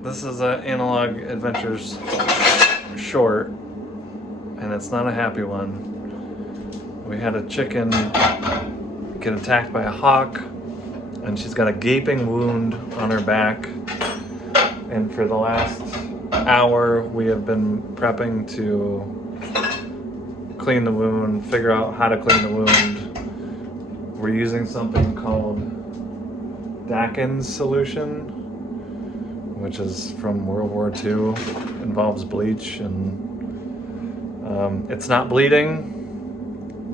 This is an Analog Adventures short, and it's not a happy one. We had a chicken get attacked by a hawk, and she's got a gaping wound on her back. And for the last hour, we have been prepping to clean the wound, figure out how to clean the wound. We're using something called Dakin's solution, which is from World War II, involves bleach, and it's not bleeding.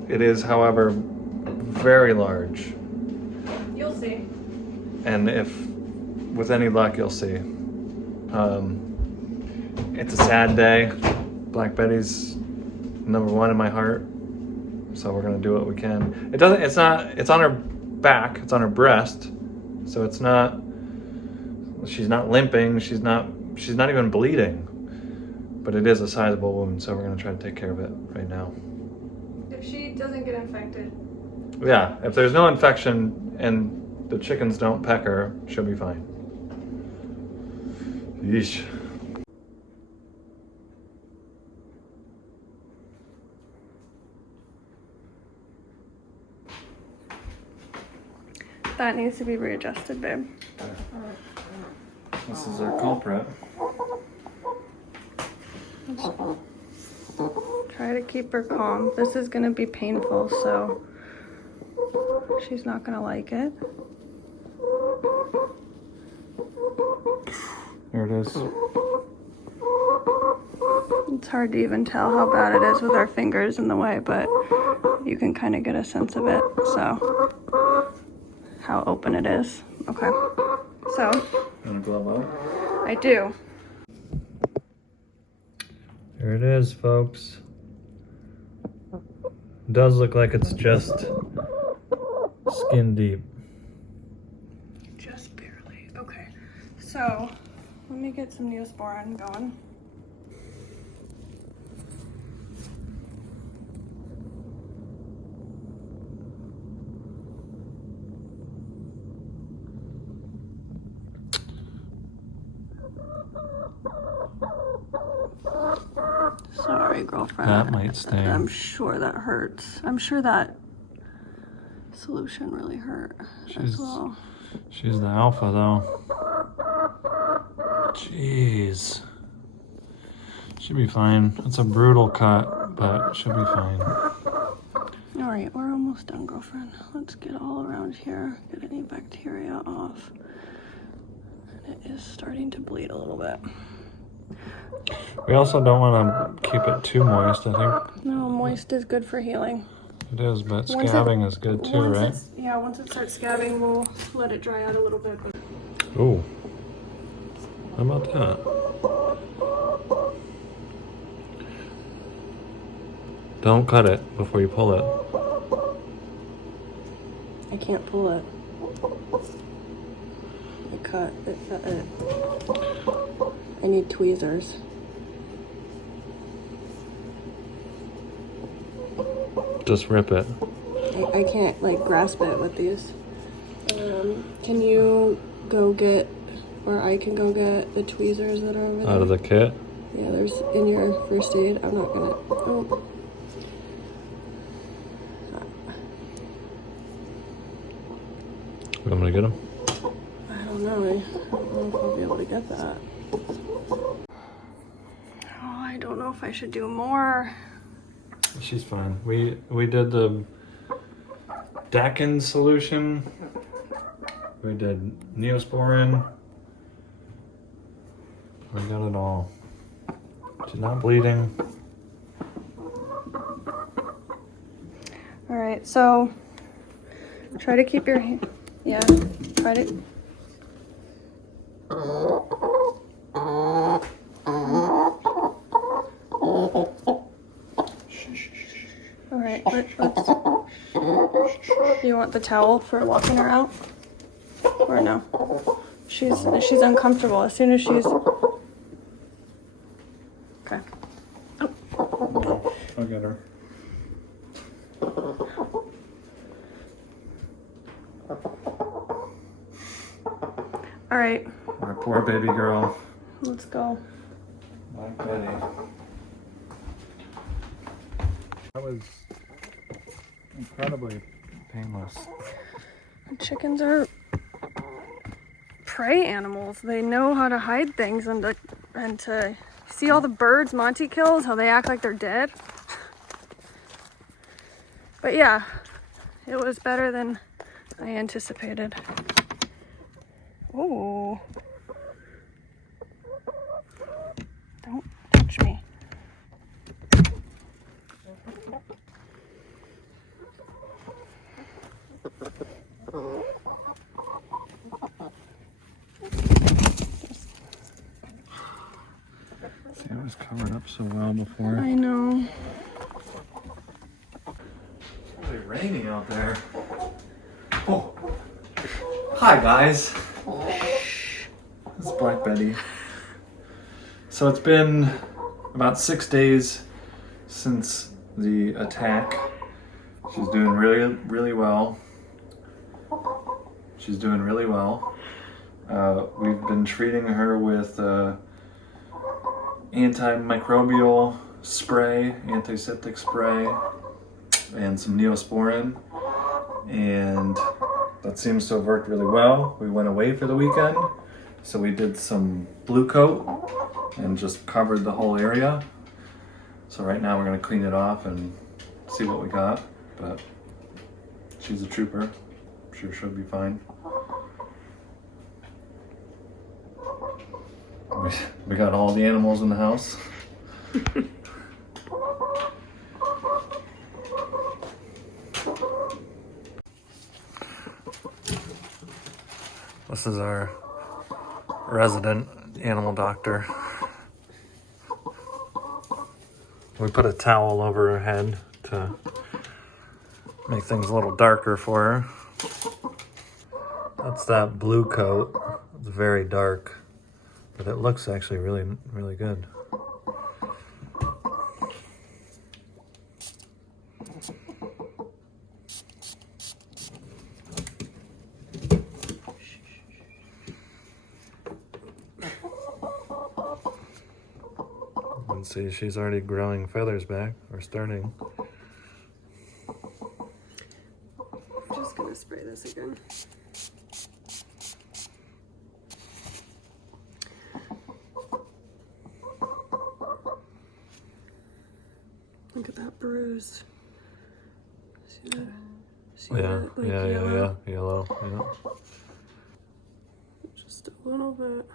It is, however, very large. You'll see. And if, with any luck, you'll see. It's a sad day. Black Betty's #1 in my heart, so we're gonna do what we can. It's on her back, it's on her breast, so it's not, she's not limping, she's not even bleeding, but it is a sizable wound, so we're gonna try to take care of it right now. If she doesn't get infected. Yeah, if there's no infection and the chickens don't peck her, she'll be fine. Yeesh. That needs to be readjusted, babe. This is our culprit. Try to keep her calm. This is gonna be painful, so she's not gonna like it. There it is. It's hard to even tell how bad it is with our fingers in the way, but you can kind of get a sense of it, so how open it is. Okay, so Want to glove out? I do. There it is, folks. It does look like it's just skin deep. Just barely. Okay, so let me get some Neosporin going. Sorry, girlfriend. That might sting. I'm sure that hurts. I'm sure that solution really hurt as well. She's the alpha, though. Jeez. She'll be fine. It's a brutal cut, but she'll be fine. All right, we're almost done, girlfriend. Let's get all around here, get any bacteria off. And it is starting to bleed a little bit. We also don't want to keep it too moist, I think. No, moist is good for healing. It is, but scabbing is good too, right? Yeah, once it starts scabbing, we'll let it dry out a little bit. Ooh. How about that? Don't cut it before you pull it. I can't pull it. I need tweezers. Just rip it. I can't like grasp it with these. Can you go get, or I can go get the tweezers that are over there? Out of the kit? Yeah, there's in your first aid. I'm not gonna. Oh. I'm gonna get them. I don't know. I don't know if I'll be able to get that. Oh, I don't know if I should do more. She's fine. We did the Dakin solution. We did Neosporin. We got it all. She's not bleeding. All right, so try to keep your hand. Yeah, try to. All right, let's. Do you want the towel for walking her out, or no? She's uncomfortable as soon as she's. Okay. Oh. I'll get her. All right. Our poor baby girl. Let's go. Black Betty. That was incredibly painless. Chickens are prey animals. They know how to hide things and to see all the birds Monty kills, how they act like they're dead. But yeah, it was better than I anticipated. Oh. Don't touch me. See, it was covered up so well before. I know. It's really raining out there. Oh. Hi, guys. This is Black Betty. So it's been about 6 days since the attack. She's doing really well. She's doing really well. We've been treating her with antimicrobial spray, antiseptic spray, and some Neosporin. And that seems to have worked really well. We went away for the weekend, so we did some blue coat and just covered the whole area. So right now we're gonna clean it off and see what we got, but she's a trooper. I'm sure she'll be fine. We got all the animals in the house. This is our resident animal doctor. We put a towel over her head to make things a little darker for her. That's that blue coat. It's very dark, but it looks actually really good. And see, she's already growing feathers back, or starting. I'm just gonna spray this again. Look at that bruise. See that? See that? Like yellow, yeah. Just a little bit.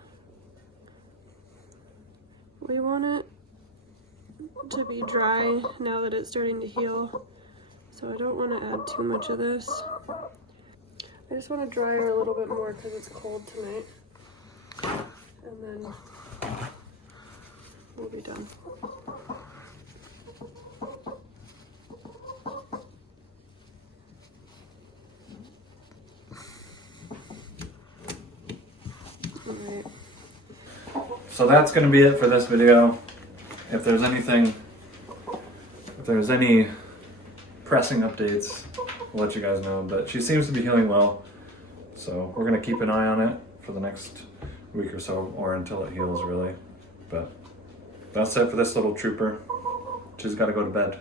We want it to be dry now that it's starting to heal, so I don't want to add too much of this. I just want to dry her a little bit more because it's cold tonight, and then we'll be done. Alright. So that's going to be it for this video. If there's any pressing updates, we'll let you guys know. But she seems to be healing well, so we're going to keep an eye on it for the next week or so, or until it heals really. But that's it for this little trooper. She's got to go to bed.